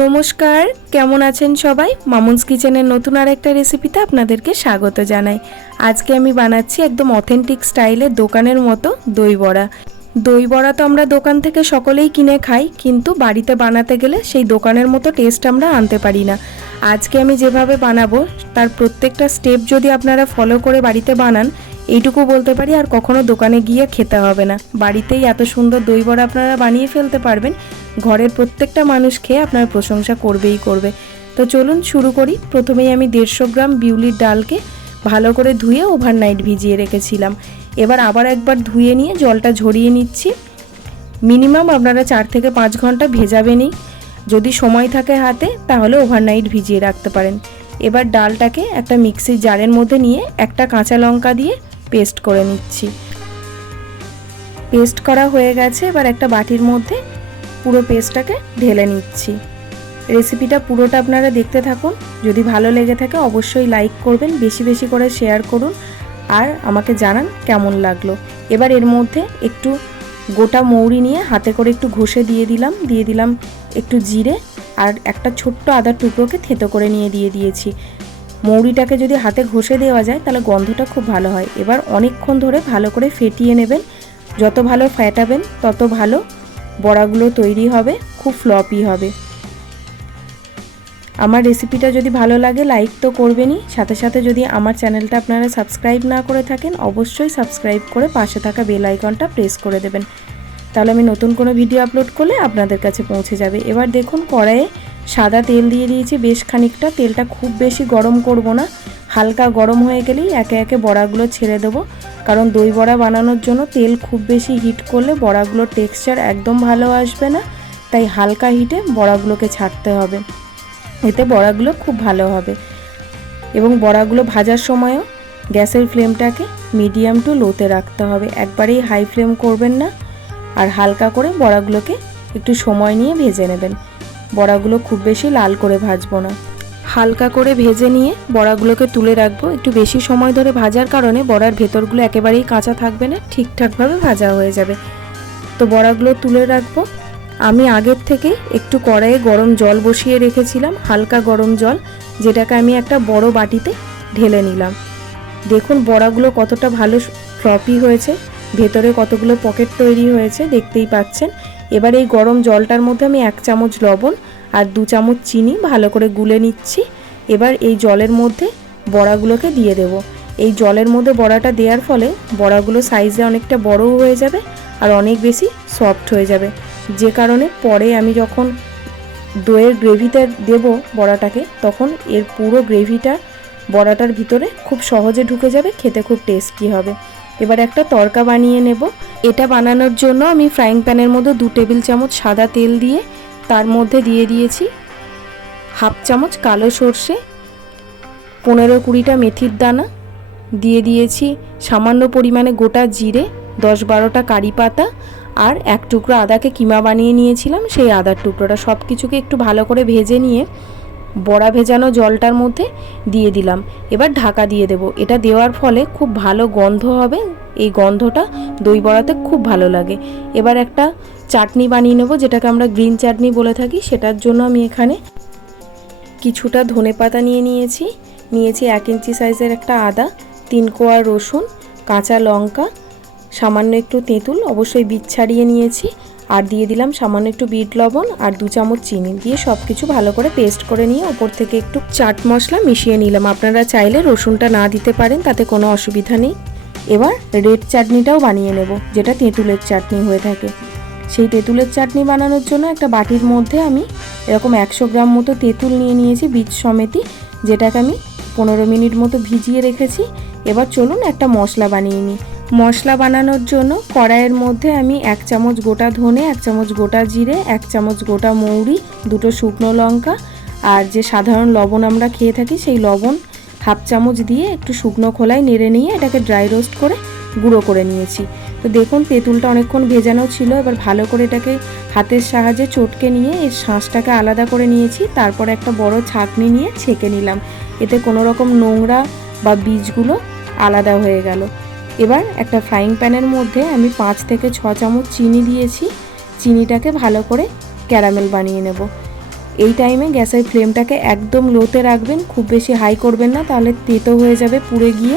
নমস্কার, কেমন আছেন সবাই? মামুনস কিচেনের নতুন আরেকটা রেসিপিতে আপনাদেরকে স্বাগত জানাই। আজকে আমি বানাচ্ছি একদম অথেন্টিক স্টাইলে দোকানের মতো দই বড়া। দই বড়া তো আমরা দোকান থেকে সকলেই কিনে খাই, কিন্তু বাড়িতে বানাতে গেলে সেই দোকানের মতো টেস্ট আমরা আনতে পারি না। আজকে আমি যেভাবে বানাবো তার প্রত্যেকটা স্টেপ যদি আপনারা ফলো করে বাড়িতে বানান, এইটুকু বলতে পারি আর কখনো দোকানে গিয়ে খেতে হবে না। বাড়িতেই এত সুন্দর দই বড়া আপনারা বানিয়ে ফেলতে পারবেন, ঘরের প্রত্যেকটা মানুষ খেয়ে আপনার প্রশংসা করবেই করবে। তো চলুন শুরু করি। প্রথমেই আমি 150 গ্রাম বিউলির ডালকে ভালো করে ধুয়ে ওভারনাইট ভিজিয়ে রেখেছিলাম। এবার আবার একবার ধুয়ে নিয়ে জলটা ঝরিয়ে নিচ্ছি। মিনিমাম আপনারা 4 থেকে 5 ঘন্টা ভেজাবেনই। যদি সময় থাকে হাতে তাহলে ওভারনাইট ভিজিয়ে রাখতে পারেন। এবার ডালটাকে একটা মিক্সির জারের মধ্যে নিয়ে একটা কাঁচা লঙ্কা দিয়ে পেস্ট করে নিচ্ছি। পেস্ট করা হয়ে গেছে। এবার একটা বাটির মধ্যে পুরো পেস্টটাকে ঢেলে নিচ্ছি। রেসিপিটা পুরোটা আপনারা দেখতে থাকুন। যদি ভালো লেগে থাকে অবশ্যই লাইক করবেন, বেশি বেশি করে শেয়ার করুন আর আমাকে জানান কেমন লাগলো। এবার এর মধ্যে একটু গোটা মৌরি নিয়ে হাতে করে একটু ঘষে দিয়ে দিলাম একটু জিরে আর একটা ছোট্ট আদার টুকরোকে থেতো করে নিয়ে দিয়ে দিয়েছি। মৌরিটাকে যদি হাতে ঘষে দেওয়া যায় তাহলে গন্ধটা খুব ভালো হয়। এবার অনেকক্ষণ ধরে ভালো করে ফেটিয়ে নেবেন। যত ভালো ফেটাবেন তত ভালো বড়াগুলো তৈরি হবে, খুব ফ্লপি হবে। আমার রেসিপিটা যদি ভালো লাগে লাইক তো করবেনই, সাথে সাথে যদি আমার চ্যানেলটা আপনারা সাবস্ক্রাইব না করে থাকেন অবশ্যই সাবস্ক্রাইব করে পাশে থাকা বেল আইকনটা প্রেস করে দেবেন, তাহলে আমি নতুন কোনো ভিডিও আপলোড করলে আপনাদের কাছে পৌঁছে যাবে। এবার দেখুন কড়াইয়ে সাদা তেল দিয়ে দিয়েছি বেশ খানিকটা। তেলটা খুব বেশি গরম করব না, হালকা গরম হয়ে গেলেই একে একে বড়াগুলো ছেড়ে দেবো। কারণ দই বড়া বানানোর জন্য তেল খুব বেশি হিট করলে বড়াগুলোর টেক্সচার একদম ভালো আসবে না, তাই হালকা হিটে বড়াগুলোকে ছাড়তে হবে, এতে বড়াগুলো খুব ভালো হবে। এবং বড়াগুলো ভাজার সময়ও গ্যাসের ফ্লেমটাকে মিডিয়াম টু লোতে রাখতে হবে, একবারেই হাই ফ্লেম করবেন না। আর হালকা করে বড়াগুলোকে একটু সময় নিয়ে ভেজে নেবেন। বড়াগুলো খুব বেশি লাল করে ভাজবো না, হালকা করে ভেজে নিয়ে বড়াগুলোকে তুলে রাখবো। একটু বেশি সময় ধরে ভাজার কারণে বড়ার ভেতরগুলো একেবারেই কাঁচা থাকবে না, ঠিকঠাকভাবে ভাজা হয়ে যাবে। তো বড়াগুলো তুলে রাখবো। আমি আগের থেকে একটু কড়াইয়ে গরম জল বসিয়ে রেখেছিলাম, হালকা গরম জল, যেটাকে আমি একটা বড় বাটিতে ঢেলে নিলাম। দেখুন বড়াগুলো কতটা ভালো ফ্লপি হয়েছে, ভেতরে কতগুলো পকেট তৈরি হয়েছে দেখতেই পাচ্ছেন। এবার এই গরম জলটার মধ্যে আমি 1 চামচ লবণ আর 2 চামচ চিনি ভালো করে গুলে নিচ্ছি। এবার এই জলের মধ্যে বড়াগুলোকে দিয়ে দেব। এই জলের মধ্যে বড়াটা দেওয়ার ফলে বড়াগুলো সাইজে অনেকটা বড়ও হয়ে যাবে আর অনেক বেশি সফট হয়ে যাবে, যে কারণে পরে আমি যখন দইয়ের গ্রেভিতে দেব বড়াটাকে তখন এর পুরো গ্রেভিটা বড়াটার ভিতরে খুব সহজে ঢুকে যাবে, খেতে খুব টেস্টি হবে। এবার একটা তড়কা বানিয়ে নেব। এটা বানানোর জন্য আমি ফ্রাইং প্যানের মধ্যে 2 টেবিল চামচ সাদা তেল দিয়ে তার মধ্যে দিয়ে দিয়েছি 1/2 চামচ কালো সর্ষে, 15-20টা মেথির দানা, দিয়ে দিয়েছি সামান্য পরিমাণে গোটা জিরে, 10-12টা কারি পাতা আর 1 টুকরো আদাকে কিমা বানিয়ে নিয়েছিলাম সেই আদার টুকরোটা। সব কিছুকে একটু ভালো করে ভেজে নিয়ে বড়া ভেজানো জলটার মধ্যে দিয়ে দিলাম। এবার ঢাকা দিয়ে দেব। এটা দেওয়ার ফলে খুব ভালো গন্ধ হবে, এই গন্ধটা দই বড়াতে খুব ভালো লাগে। এবার একটা চাটনি বানিয়ে নেব, যেটাকে আমরা গ্রিন চাটনি বলে থাকি। সেটার জন্য আমি এখানে কিছুটা ধনেপাতা নিয়েছি 1 ইঞ্চি সাইজের একটা আদা, 3 কোয়া রসুন, কাঁচা লঙ্কা, সামান্য একটু তেঁতুল, অবশ্যই বীজ ছাড়িয়ে নিয়েছি, আর দিয়ে দিলাম সামান্য একটু বিট লবণ আর 2 চামচ চিনি দিয়ে সব কিছু ভালো করে পেস্ট করে নিয়ে ওপর থেকে একটু চাট মশলা মিশিয়ে নিলাম। আপনারা চাইলে রসুনটা না দিতে পারেন, তাতে কোনো অসুবিধা নেই। এবার রেড চাটনিটাও বানিয়ে নেব, যেটা তেঁতুলের চাটনি হয়ে থাকে। সেই তেঁতুলের চাটনি বানানোর জন্য একটা বাটির মধ্যে আমি এরকম 100 গ্রাম মতো তেঁতুল নিয়েছি বীজ সমেতই, যেটাকে আমি 15 মিনিট মতো ভিজিয়ে রেখেছি। এবার চলুন একটা মশলা বানিয়ে নিই। মশলা বানানোর জন্য কড়াইয়ের মধ্যে আমি 1 চামচ গোটা ধনে, 1 চামচ গোটা জিরে, 1 চামচ গোটা মৌরি, 2টো শুকনো লঙ্কা আর যে সাধারণ লবণ আমরা খেয়ে থাকি সেই লবণ 1/2 চামচ দিয়ে একটু শুকনো খোলায় নেড়ে নিয়ে এটাকে ড্রাই রোস্ট করে গুঁড়ো করে নিয়েছি। তো দেখুন তেঁতুলটা অনেকক্ষণ ভেজানো ছিল। এবার ভালো করে এটাকে হাতের সাহায্যে চটকে নিয়ে এর শাঁসটাকে আলাদা করে নিয়েছি। তারপর একটা বড় ছাঁকনি নিয়ে ছেঁকে নিলাম, এতে কোনো রকম নোংরা বা বীজগুলো আলাদা হয়ে গেল। এবার একটা ফ্রাইং প্যানের মধ্যে আমি 5 থেকে 6 চামচ চিনি দিয়েছি। চিনিটাকে ভালো করে ক্যারামেল বানিয়ে নেব। এই টাইমে গ্যাসের ফ্লেমটাকে একদম লোতে রাখবেন, খুব বেশি হাই করবেন না, তাহলে তেতো হয়ে যাবে পুড়ে গিয়ে।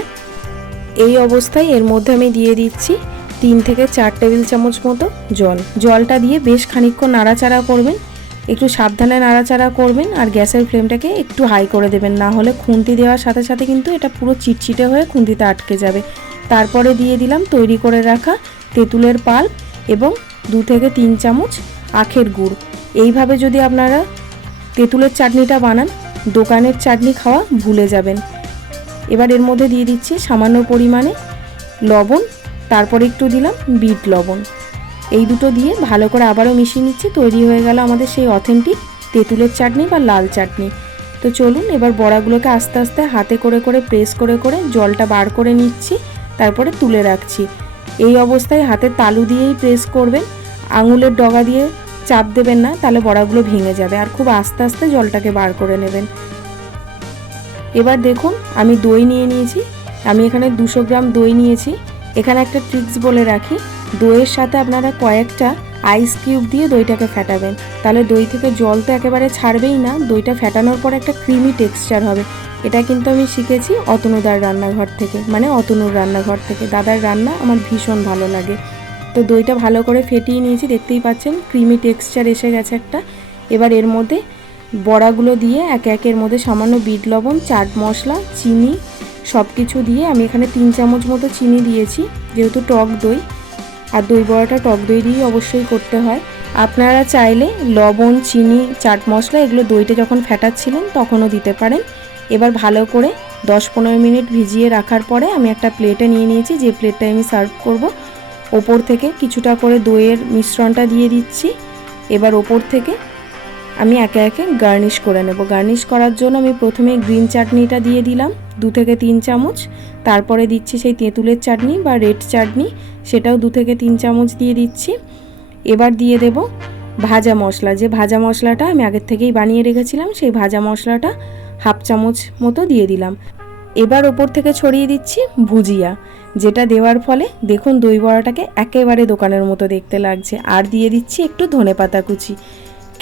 এই অবস্থায় এর মধ্যে আমি দিয়ে দিচ্ছি 3 থেকে 4 টেবিল চামচ মতো জল। জলটা দিয়ে বেশ খানিকক্ষণ নাড়াচাড়া করবেন, একটু সাবধানে নাড়াচাড়া করবেন আর গ্যাসের ফ্লেমটাকে একটু হাই করে দেবেন, না হলে খুন্তি দেওয়ার সাথে সাথে কিন্তু এটা পুরো চিটচিটে হয়ে খুন্তিতে আটকে যাবে। তারপরে দিয়ে দিলাম তৈরি করে রাখা তেঁতুলের পাল্প এবং 2 থেকে 3 চামচ আখের গুড়। এইভাবে যদি আপনারা তেঁতুলের চাটনিটা বানান, দোকানের চাটনি খাওয়া ভুলে যাবেন। এবার এর মধ্যে দিয়ে দিচ্ছি সামান্য পরিমাণে লবণ, তারপরে একটু দিলাম বিট লবণ। এই দুটো দিয়ে ভালো করে আবারও মিশিয়ে নিচ্ছি। তৈরি হয়ে গেল আমাদের সেই অথেন্টিক তেঁতুলের চাটনি বা লাল চাটনি। তো চলুন এবার বড়াগুলোকে আস্তে আস্তে হাতে করে করে প্রেস করে করে জলটা বার করে নিচ্ছি, তারপরে তুলে রাখছি। এই অবস্থায় হাতের তালু দিয়েই প্রেস করবেন, আঙুলের ডগা দিয়ে চাপ দেবেন না, তাহলে বড়াগুলো ভেঙে যাবে। আর খুব আস্তে আস্তে জলটাকে বার করে নেবেন। এবার দেখুন আমি দই নিয়ে নিয়েছি, আমি এখানে 200 গ্রাম দই নিয়েছি। এখানে একটা ট্রিক্স বলে রাখি, দইয়ের সাথে আপনারা কয়েকটা আইস কিউব দিয়ে দইটাকে ফেটাবেন, তাহলে দই থেকে জল তো একেবারে ছাড়বেই না, দইটা ফেটানোর পর একটা ক্রিমি টেক্সচার হবে। এটা কিন্তু আমি শিখেছি অতনুদার রান্নাঘর থেকে, মানে অতনুর রান্নাঘর থেকে। দাদার রান্না আমার ভীষণ ভালো লাগে। তো দইটা ভালো করে ফেটিয়ে নিয়েছি, দেখতেই পাচ্ছেন ক্রিমি টেক্সচার এসে গেছে একটা। এবার এর মধ্যে বড়াগুলো দিয়ে একে একে এর মধ্যে সামান্য বিট লবণ, চাট মশলা, চিনি সব কিছু দিয়ে আমি এখানে 3 চামচ মতো চিনি দিয়েছি, যেহেতু টক দই, আর দই বড়াটা টক দই দিয়েই অবশ্যই করতে হয়। আপনারা চাইলে লবণ, চিনি, চাট মশলা এগুলো দইটা যখন ফেটাচ্ছিলেন তখনও দিতে পারেন। এবার ভালো করে 10-15 মিনিট ভিজিয়ে রাখার পরে আমি একটা প্লেটে নিয়ে নিয়েছি, যে প্লেটটায় আমি সার্ভ করব। ওপর থেকে কিছুটা করে দইয়ের মিশ্রণটা দিয়ে দিচ্ছি। এবার ওপর থেকে আমি একে একে গার্নিশ করে নেব। গার্নিশ করার জন্য আমি প্রথমে গ্রিন চাটনিটা দিয়ে দিলাম 2 থেকে 3 চামচ, তারপরে দিচ্ছি সেই তেঁতুলের চাটনি বা রেড চাটনি, সেটাও 2 থেকে 3 চামচ দিয়ে দিচ্ছি। এবার দিয়ে দেব ভাজা মশলা, যে ভাজা মশলাটা আমি আগের থেকেই বানিয়ে রেখেছিলাম, সেই ভাজা মশলাটা 1/2 চামচ মতো দিয়ে দিলাম। এবার ওপর থেকে ছড়িয়ে দিচ্ছি ভুজিয়া, যেটা দেওয়ার ফলে দেখুন দই বড়াটাকে একেবারে দোকানের মতো দেখতে লাগছে। আর দিয়ে দিচ্ছি একটু ধনেপাতা কুচি।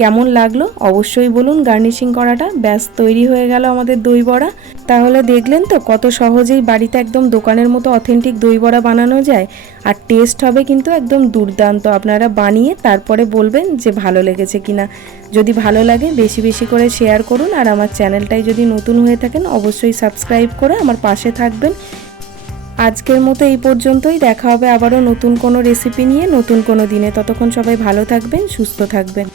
কেমন লাগলো অবশ্যই বলুন গার্নিশিং করাটা। ব্যাস তৈরি হয়ে গেল আমাদের দই বড়া। তাহলে দেখলেন তো কত সহজেই বাড়িতে একদম দোকানের মতো অথেন্টিক দই বড়া বানানো যায়, আর টেস্ট হবে কিন্তু একদম দুর্দান্ত। আপনারা বানিয়ে তারপরে বলবেন যে ভালো লেগেছে কিনা। যদি ভালো লাগে বেশি বেশি করে শেয়ার করুন, আর আমার চ্যানেলটাই যদি নতুন হয়ে থাকেন অবশ্যই সাবস্ক্রাইব করে আমার পাশে থাকবেন। আজকের মতো এই পর্যন্তই, দেখা হবে আবারও নতুন কোনো রেসিপি নিয়ে নতুন কোনো দিনে। ততক্ষণ সবাই ভালো থাকবেন, সুস্থ থাকবেন।